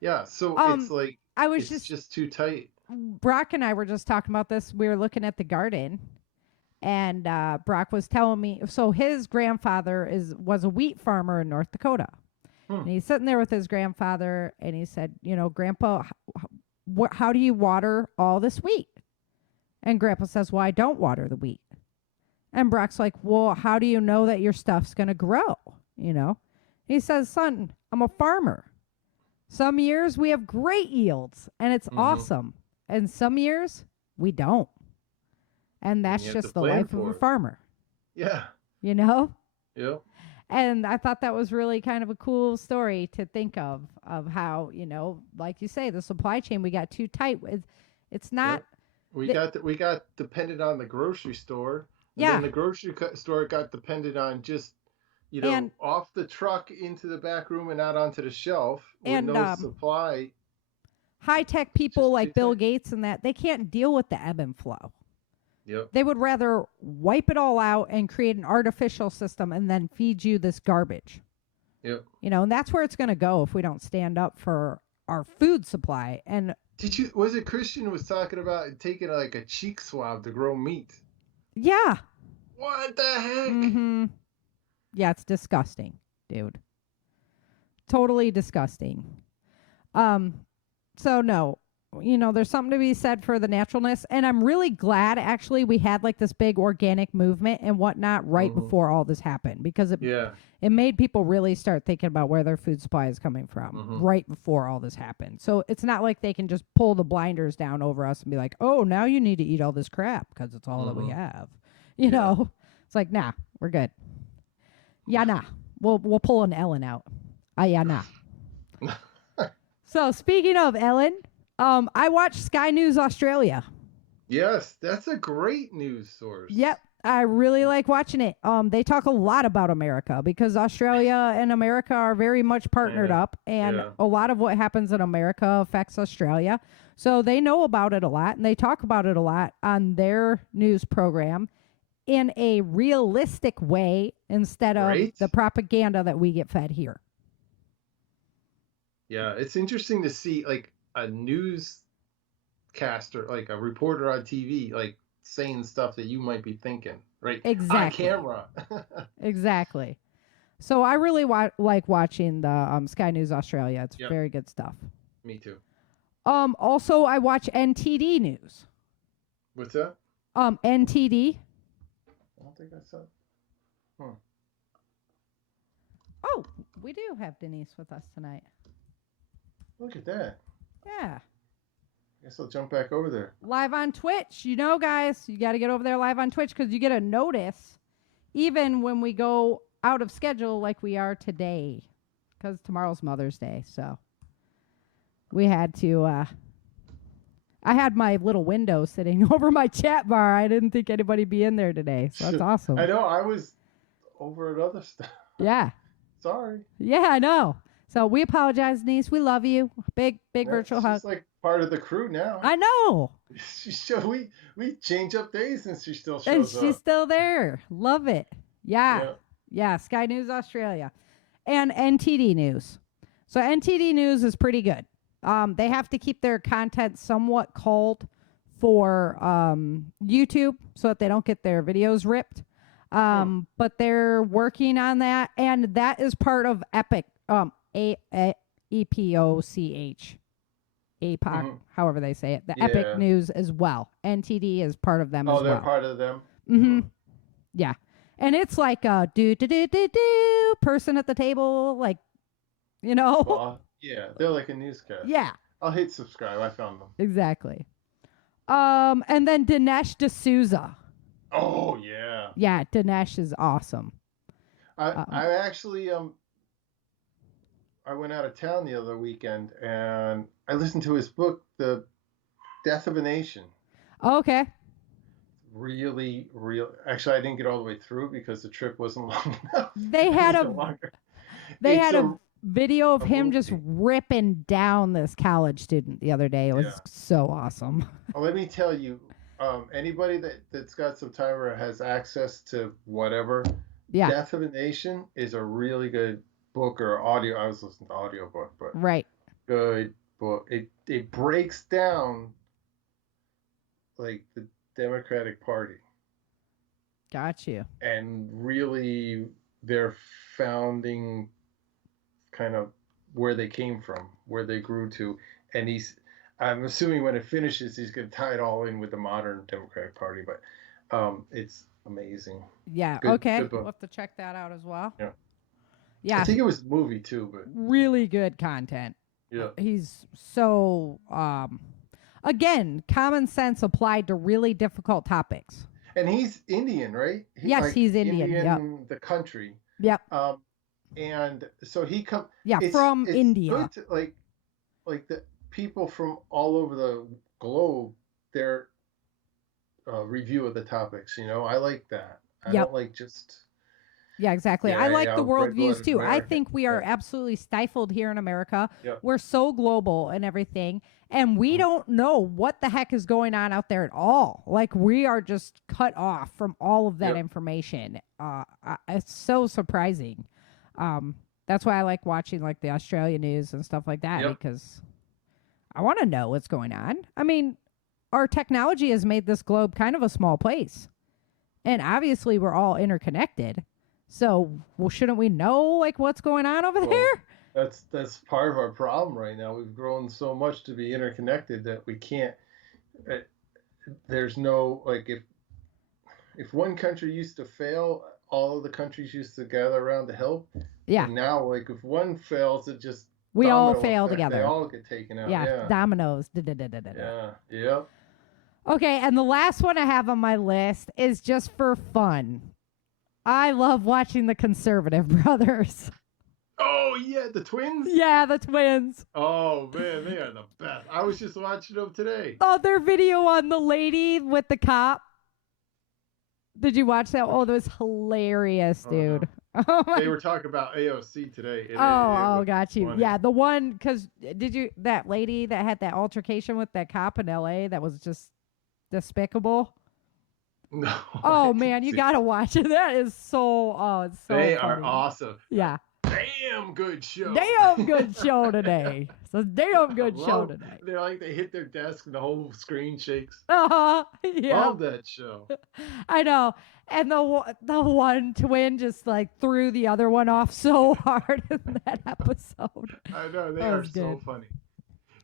Yeah. So it's like it's just too tight. Brock and I were just talking about this. We were looking at the garden, and Brock was telling me. So his grandfather was a wheat farmer in North Dakota, and he's sitting there with his grandfather, and he said, "Grandpa, how do you water all this wheat?" And Grandpa says, "Well, I don't water the wheat." And Brock's like, "Well, how do you know that your stuff's going to grow?" He says, "Son, I'm a farmer. Some years we have great yields and it's awesome. And some years we don't. And that's just the life of a farmer." Yeah. Yeah. And I thought that was really kind of a cool story to think of how, like you say, the supply chain, we got too tight with. It's not. Yep. We got dependent on the grocery store, and Yeah. then the grocery store got dependent on just And off the truck into the back room and out onto the shelf with and no supply. high-tech people Just like too Bill tight. Gates and that, they can't deal with the ebb and flow. Yep. They would rather wipe it all out and create an artificial system and then feed you this garbage. Yep. And that's where it's going to go if we don't stand up for our food supply. And was it Christian was talking about taking like a cheek swab to grow meat? yeah. What the heck? Mm-hmm. Yeah, it's disgusting, dude. Totally disgusting. So no, there's something to be said for the naturalness, and I'm really glad actually we had like this big organic movement and whatnot right before all this happened, because it made people really start thinking about where their food supply is coming from right before all this happened. So it's not like they can just pull the blinders down over us and be like, oh, now you need to eat all this crap because it's all that we have. It's like, nah, we're good. Yeah, nah. We'll pull an Ellen out. Yeah, nah. So speaking of Ellen, I watched Sky News Australia. Yes, that's a great news source. Yep, I really like watching it. They talk a lot about America because Australia and America are very much partnered up, and a lot of what happens in America affects Australia. So they know about it a lot, and they talk about it a lot on their news program in a realistic way instead of the propaganda that we get fed here. Yeah, it's interesting to see like a newscaster, like a reporter on TV, like saying stuff that you might be thinking, right? Exactly. On camera. Exactly. So I really like watching the Sky News Australia. It's very good stuff. Me too. Also, I watch NTD News. What's that? NTD. I don't think I saw. Oh, we do have Denise with us tonight. Look at that. Yeah. I guess I'll jump back over there. Live on Twitch. Guys, you got to get over there live on Twitch because you get a notice even when we go out of schedule like we are today, because tomorrow's Mother's Day. So we had to, I had my little window sitting over my chat bar. I didn't think anybody'd be in there today. So that's awesome. I know. I was over at other stuff. Yeah. Sorry. Yeah, I know. So we apologize, Denise. We love you. Big virtual hug. She's like part of the crew now. I know. We change up days and she still shows and up. She's still there. Love it. Yeah. Sky News Australia and NTD News. So NTD News is pretty good. They have to keep their content somewhat culled for YouTube so that they don't get their videos ripped. But they're working on that, and that is part of Epic. EPOCH, APOC, however they say it. The Epic News as well. NTD is part of them as well. Oh, they're part of them? Mm-hmm. Yeah. And it's like a do person at the table, like, Well, yeah, they're like a newscast. Yeah. I'll hit subscribe. I found them. Exactly. And then Dinesh D'Souza. Oh, yeah. Yeah, Dinesh is awesome. I actually I went out of town the other weekend and I listened to his book, The Death of a Nation. Okay. Really. Actually, I didn't get all the way through because the trip wasn't long enough. They had a video of him just ripping down this college student the other day. It was so awesome. Well, let me tell you, anybody that's got some time or has access to whatever, Death of a Nation is a really good book or audio. I was listening to audio book, but good book. It breaks down like the Democratic Party. Got you. And really their founding, kind of where they came from, where they grew to. And I'm assuming when it finishes, he's going to tie it all in with the modern Democratic Party, but it's amazing. Yeah. Okay. We'll have to check that out as well. Yeah. Yeah. I think it was a movie too, but really good content. Yeah. He's so, again, common sense applied to really difficult topics. And he's Indian, right? Yes, he's Indian. Yep. The country. Yep. And so he comes. Yeah, from India. Good to, like the people from all over the globe their review of the topics. I like that. I Yep. don't like just. Yeah, exactly. I like the world views too. American. I think we are absolutely stifled here in America. Yep. We're so global and everything, and we don't know what the heck is going on out there at all. Like, we are just cut off from all of that information. It's so surprising. That's why I like watching like the Australian news and stuff like that, because I want to know what's going on. I mean, our technology has made this globe kind of a small place, and obviously we're all interconnected. So, well, shouldn't we know like what's going on over there? That's part of our problem right now. We've grown so much to be interconnected that we can't. There's no like if one country used to fail, all of the countries used to gather around to help. Yeah. And now, like if one fails, it just we all fail together. They all get taken out. Yeah. Dominoes. Yeah. Yep. Okay, and the last one I have on my list is just for fun. I love watching the Conservative Brothers. Oh, yeah, the twins? Yeah, the twins. Oh, man, they are the best. I was just watching them today. Oh, their video on the lady with the cop. Did you watch that? Oh, that was hilarious, dude. Oh, they were talking about AOC today. Got you. Funny. Yeah, the one, because that lady that had that altercation with that cop in LA that was just despicable? No. Oh man, you gotta watch it. That is so. Oh, it's so. They funny. are awesome. Yeah. Damn good show. Damn good show today. So damn good show today. They're like they hit their desk and the whole screen shakes. Yeah. Love that show. I know. And the one twin just like threw the other one off so hard in that episode. I know they are so funny.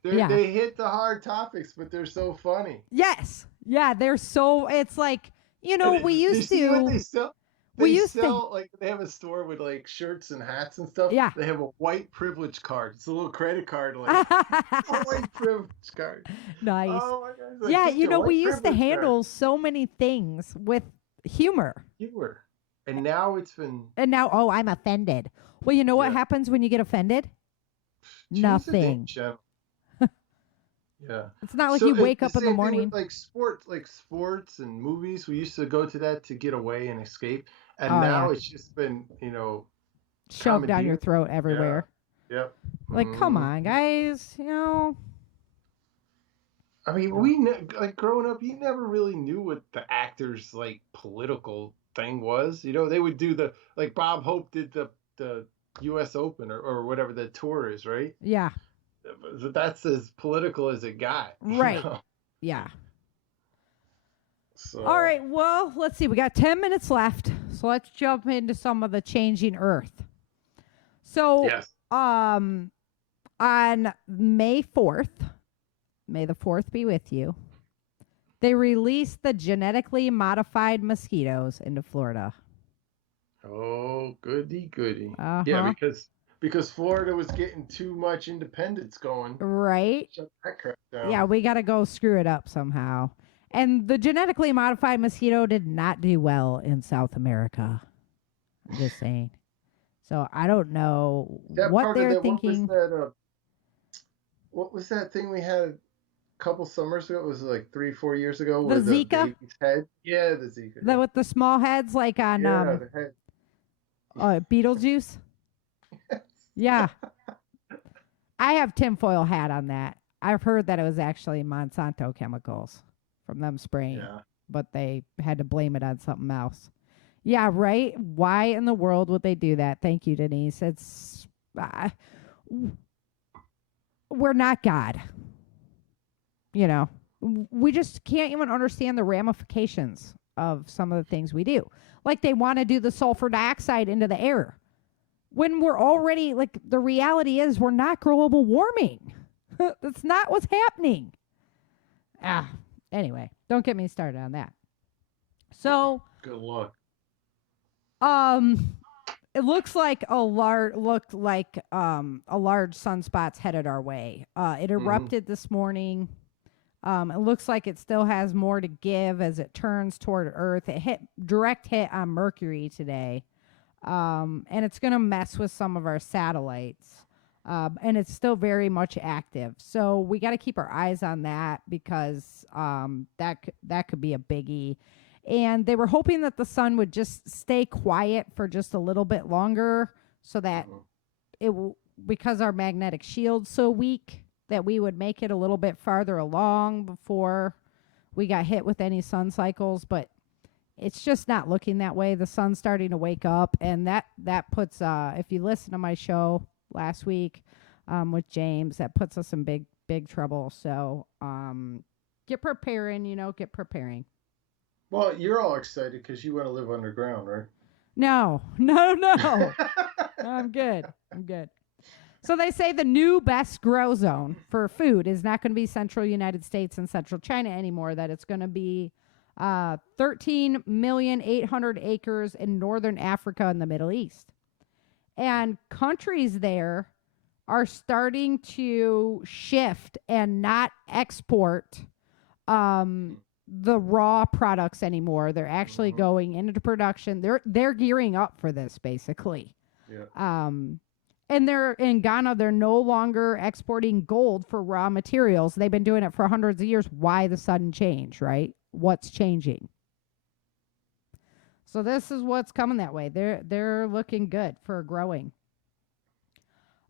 They hit the hard topics, but they're so funny. Yes. Yeah, they're so. It's like. We used to. What they sell? They sell like they have a store with like shirts and hats and stuff. Yeah. They have a white privilege card. It's a little credit card, like a white privilege card. Nice. Oh my God. Yeah, we used to handle so many things with humor. And now it's been. And now, I'm offended. Well, you know what happens when you get offended? Nothing. Yeah. It's not like you wake up in the morning. Like sports and movies, we used to go to that to get away and escape. And now it's just been, shoved down your throat everywhere. Yeah. Yep. Like, come on, guys. I mean, like growing up, you never really knew what the actors' like political thing was. They would do like Bob Hope did the U.S. Open or whatever the tour is, right? Yeah. That's as political as it got. Right. Yeah. So. All right. Well, let's see. We got 10 minutes left. So let's jump into some of the changing Earth. So, yes. On May 4th, may the 4th be with you, they released the genetically modified mosquitoes into Florida. Oh, goody. Uh-huh. Yeah, because Florida was getting too much independence going. Right. Shut that crap down. Yeah, we got to go screw it up somehow. And the genetically modified mosquito did not do well in South America. I'm just saying. So I don't know what they're thinking. What was that thing we had a couple summers ago? It was like 3-4 years ago. The Zika? Head? Yeah, the Zika. With the small heads like on the head. Beetlejuice? Yeah. I have tinfoil hat on that. I've heard that it was actually Monsanto chemicals from them spraying, but they had to blame it on something else. Yeah, right? Why in the world would they do that? Thank you, Denise. It's we're not God. We just can't even understand the ramifications of some of the things we do. Like they want to do the sulfur dioxide into the air. When we're already, like, the reality is we're not global warming. That's not what's happening. Anyway, don't get me started on that. So, good luck. It looks like a large sunspot's headed our way. It erupted this morning. It looks like it still has more to give as it turns toward Earth. It direct hit on Mercury today. And it's going to mess with some of our satellites. And it's still very much active. So we got to keep our eyes on that because that could be a biggie. And they were hoping that the sun would just stay quiet for just a little bit longer so that it will, because our magnetic shield's so weak, that we would make it a little bit farther along before we got hit with any sun cycles. But it's just not looking that way. The sun's starting to wake up, and that puts, if you listen to my show last week with James, that puts us in big trouble. So get preparing, get preparing. Well, you're all excited because you want to live underground, right? No. I'm good. So they say the new best grow zone for food is not going to be central United States and central China anymore, that it's going to be 13,800,000 acres in northern Africa and the Middle East. And countries there are starting to shift and not export the raw products anymore. They're actually going into production. They're gearing up for this, basically. Yeah. And they're in Ghana, they're no longer exporting gold for raw materials. They've been doing it for hundreds of years. Why the sudden change, right? What's changing? So this is what's coming that way. They're looking good for growing.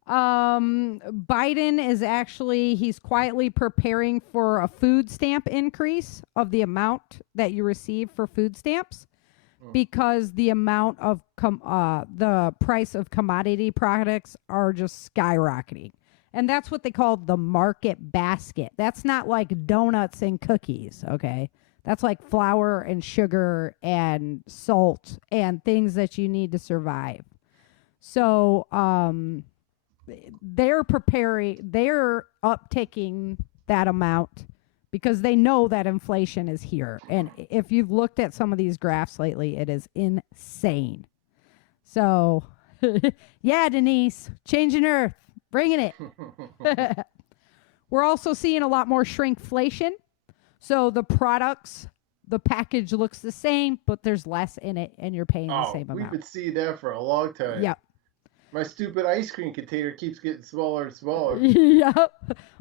Biden is he's quietly preparing for a food stamp increase of the amount that you receive for food stamps, because the amount of the price of commodity products are just skyrocketing. And that's what they call the market basket. That's not like donuts and cookies, okay? That's like flour and sugar and salt and things that you need to survive. So they're uptaking that amount because they know that inflation is here. And if you've looked at some of these graphs lately, it is insane. So, yeah, Denise, changing Earth, bringing it. We're also seeing a lot more shrinkflation. So the package looks the same, but there's less in it, and you're paying the same amount. We've been seeing that for a long time. Yep. My stupid ice cream container keeps getting smaller and smaller. Yep.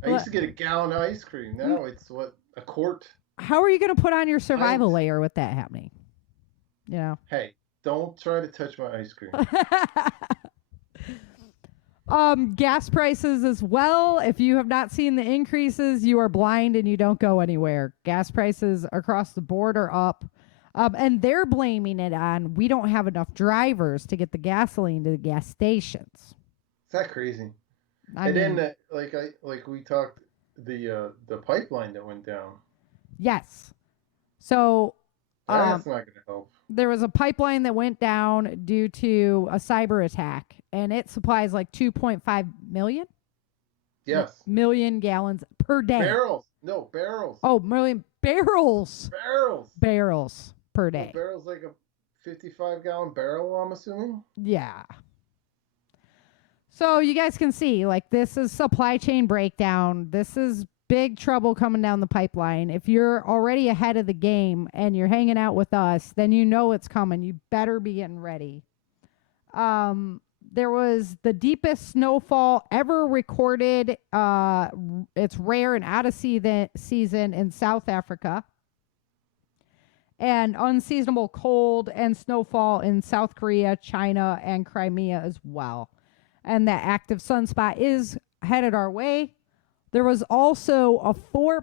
I used to get a gallon of ice cream. Now it's a quart. How are you going to put on your survival layer with that happening? Hey, don't try to touch my ice cream. Gas prices as well. If you have not seen the increases, you are blind and you don't go anywhere. Gas prices across the board are up. And they're blaming it on we don't have enough drivers to get the gasoline to the gas stations. Is that crazy? Then we talked, the pipeline that went down. Yes. So that's not going to help. There was a pipeline that went down due to a cyber attack, and it supplies like 2.5 million. Yes. Million gallons per day. Barrels. No, barrels. Oh, million barrels. Barrels per day. Barrels like a 55-gallon barrel, I'm assuming? Yeah. So you guys can see, like, this is supply chain breakdown. This is big trouble coming down the pipeline. If you're already ahead of the game and you're hanging out with us, then you know it's coming. You better be getting ready. There was the deepest snowfall ever recorded. It's rare and out of season in South Africa. And unseasonable cold and snowfall in South Korea, China, and Crimea as well. And that active sunspot is headed our way. There was also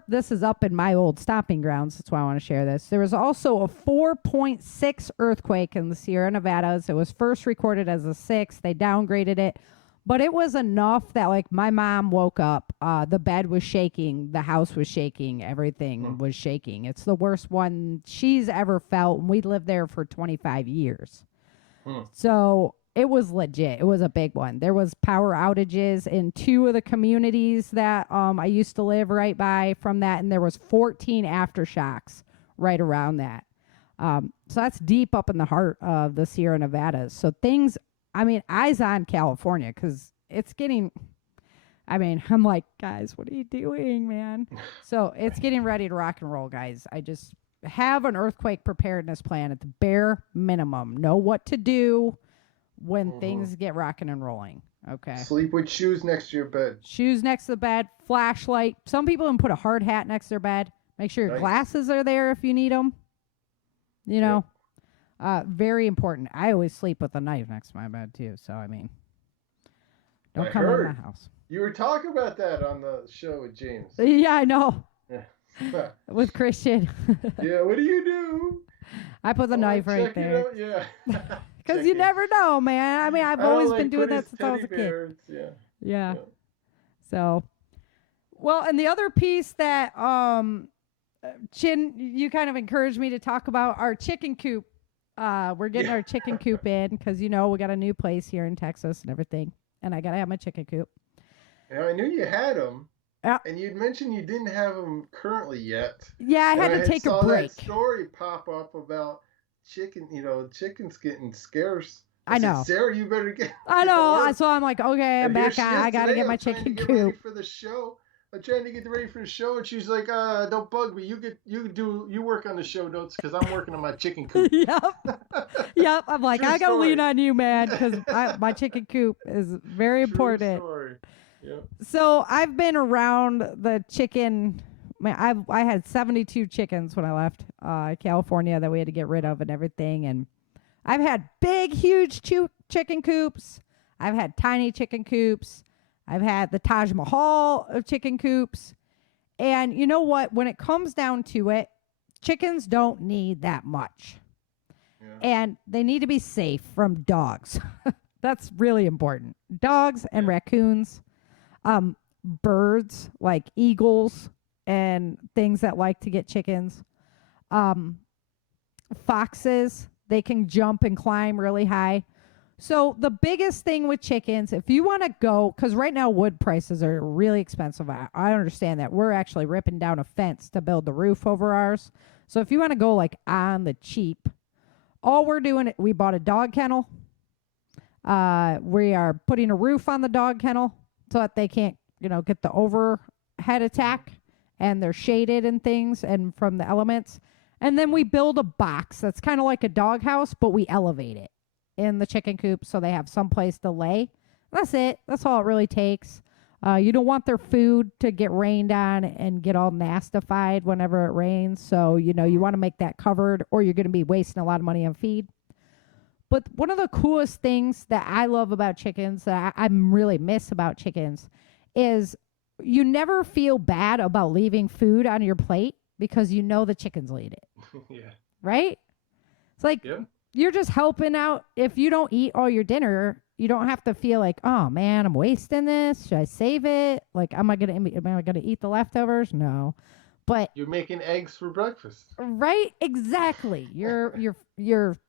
this is up in my old stomping grounds. That's why I want to share this. There was also a 4.6 earthquake in the Sierra Nevadas. It was first recorded as a 6. They downgraded it. But it was enough that, like, my mom woke up. The bed was shaking. The house was shaking. Everything was shaking. It's the worst one she's ever felt. And we lived there for 25 years. So it was legit. It was a big one. There was power outages in 2 of the communities that I used to live right by from that. And there was 14 aftershocks right around that. So that's deep up in the heart of the Sierra Nevadas. So eyes on California, because it's getting, I'm like, guys, what are you doing, man? So it's getting ready to rock and roll, guys. I just have an earthquake preparedness plan at the bare minimum. Know what to do when things get rocking and rolling. Okay. Sleep with shoes next to your bed. Shoes next to the bed, flashlight. Some people even put a hard hat next to their bed. Make sure your Nice. glasses are there if you need them. You know, very important. I always sleep with a knife next to my bed too. So I mean, don't come in my house. You were talking about that on the show with James. Yeah, I know. Yeah. With Christian. Yeah, what do you do? I put the knife right there. Yeah. Because you never know, man. I mean, I've always been doing that since I was a kid. Yeah. So, well, and the other piece that Chin, you kind of encouraged me to talk about our chicken coop. We're getting our chicken coop in because, you know, we got a new place here in Texas and everything. And I got to have my chicken coop. Yeah, I knew you had them. Yeah. And you'd mentioned you didn't have them currently yet. Yeah, I had to take a break. That story pop up about chickens getting scarce. I know. Said, Sarah, you better get. I know. So I'm like, okay, I'm back on. I got to get my chicken coop. Ready for the show. I'm trying to get ready for the show, and she's like, "Don't bug me. You work on the show notes because I'm working on my chicken coop." Yep. I'm like, I gotta lean on you, man, because my chicken coop is very important. Story. Yep. So I've been around the chicken. I had 72 chickens when I left California that we had to get rid of and everything, and I've had big, huge chicken coops. I've had tiny chicken coops. I've had the Taj Mahal of chicken coops. And you know what? When it comes down to it, chickens don't need that much. Yeah. And they need to be safe from dogs. That's really important. Dogs and raccoons, birds like eagles and things that like to get chickens. Foxes, they can jump and climb really high. So the biggest thing with chickens, if you want to go, because right now wood prices are really expensive. I understand that. We're actually ripping down a fence to build the roof over ours. So if you want to go like on the cheap, all we're doing, we bought a dog kennel. We are putting a roof on the dog kennel so that they can't, get the overhead attack, and they're shaded and things and from the elements. And then we build a box that's kind of like a doghouse, but we elevate it in the chicken coop so they have some place to lay. That's it. That's all it really takes. You don't want their food to get rained on and get all nastified whenever it rains. So, you want to make that covered, or you're going to be wasting a lot of money on feed. But one of the coolest things that I love about chickens, that I really miss about chickens, is you never feel bad about leaving food on your plate because the chickens will eat it. Yeah. Right? It's like, you're just helping out. If you don't eat all your dinner, you don't have to feel like, oh man, I'm wasting this. Should I save it? Like, am I gonna eat the leftovers? No. But you're making eggs for breakfast. Right? Exactly. You're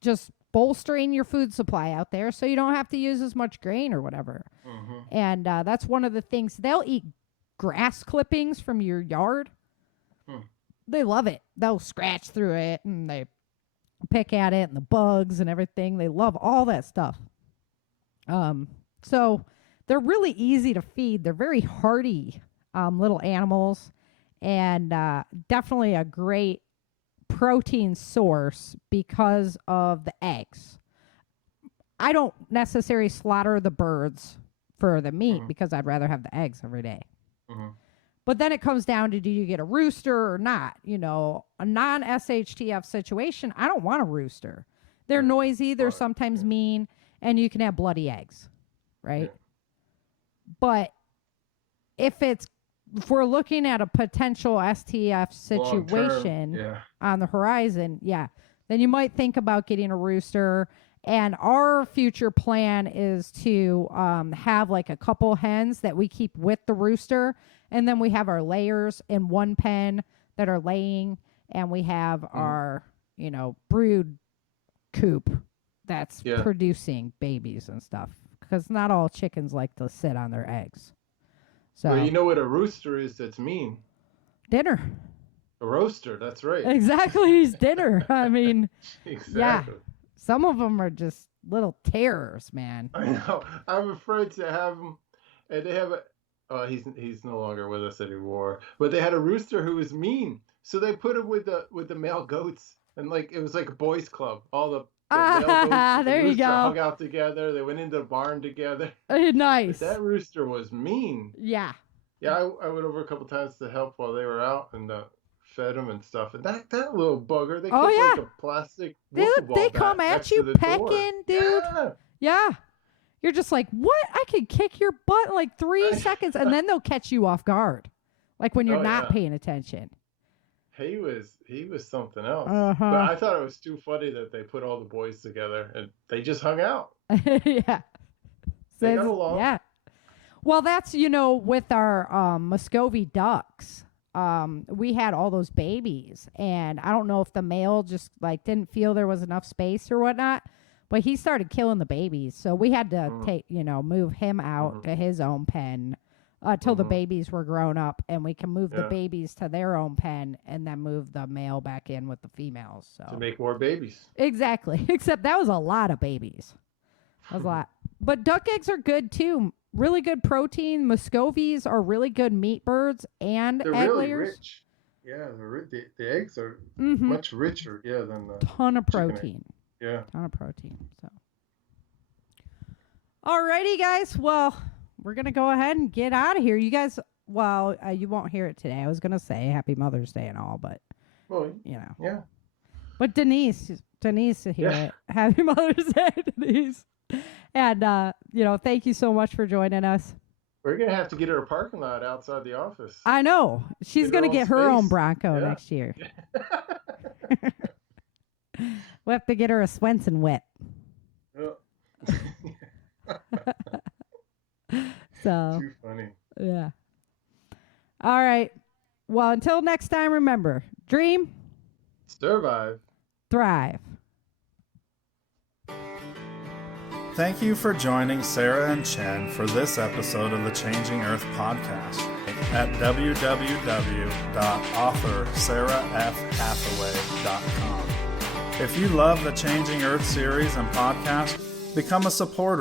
just bolstering your food supply out there so you don't have to use as much grain or whatever. Mm-hmm. And that's one of the things. They'll eat grass clippings from your yard. They love it. They'll scratch through it and they pick at it and the bugs and everything. They love all that stuff. So they're really easy to feed. They're very hardy little animals, and definitely a great protein source because of the eggs. I don't necessarily slaughter the birds for the meat because I'd rather have the eggs every day. Mm-hmm. But then it comes down to, do you get a rooster or not? A non-SHTF situation, I don't want a rooster. They're noisy. They're sometimes mean. And you can have bloody eggs, right? Yeah. But if we're looking at a potential STF situation on the horizon, then you might think about getting a rooster. And our future plan is to have like a couple hens that we keep with the rooster. And then we have our layers in one pen that are laying. And we have our, brood coop that's producing babies and stuff. Because not all chickens like to sit on their eggs. So, well, you know what a rooster is that's mean? Dinner. A roaster, that's right. Exactly, he's dinner. I mean, exactly. Some of them are just little terrors, man. I know. I'm afraid to have them. And they have he's no longer with us anymore. But they had a rooster who was mean. So they put him with the male goats. And it was like a boys club. All the There you rooster go. Hung out together. They went into the barn together. Nice. But that rooster was mean. Yeah. Yeah, I went over a couple times to help while they were out and fed them and stuff. And that little bugger, they kicked like a plastic wiffle ball They bat come at next you to the pecking, door. dude. Yeah. You're just like, what? I could kick your butt in like 3 seconds, and then they'll catch you off guard, like when you're not paying attention. He was something else. Uh-huh. But I thought it was too funny that they put all the boys together and they just hung out. Yeah. They got along. Yeah. Well, that's, with our Muscovy ducks, we had all those babies, and I don't know if the male just like didn't feel there was enough space or whatnot, but he started killing the babies. So we had to move him out to his own pen till the babies were grown up, and we can move the babies to their own pen and then move the male back in with the females. So to make more babies. Exactly. Except that was a lot of babies. That was a lot. But duck eggs are good too. Really good protein. Muscovies are really good meat birds and they're egg really layers. Rich. Yeah, the eggs are much richer. Yeah, than the ton of protein. Yeah, ton of protein. So, alrighty, guys. Well, we're gonna go ahead and get out of here. You guys, you won't hear it today. I was gonna say Happy Mother's Day and all, but yeah. But Denise to hear it. Happy Mother's Day, Denise. And, thank you so much for joining us. We're going to have to get her a parking lot outside the office. I know. She's going to get her own Bronco next year. We'll have to get her a Swenson whip. So. Too funny. Yeah. All right. Well, until next time, remember, dream. Survive. Thrive. Thank you for joining Sarah and Chen for this episode of the Changing Earth podcast at www.authorSarahFHathaway.com. If you love the Changing Earth series and podcast, become a supporter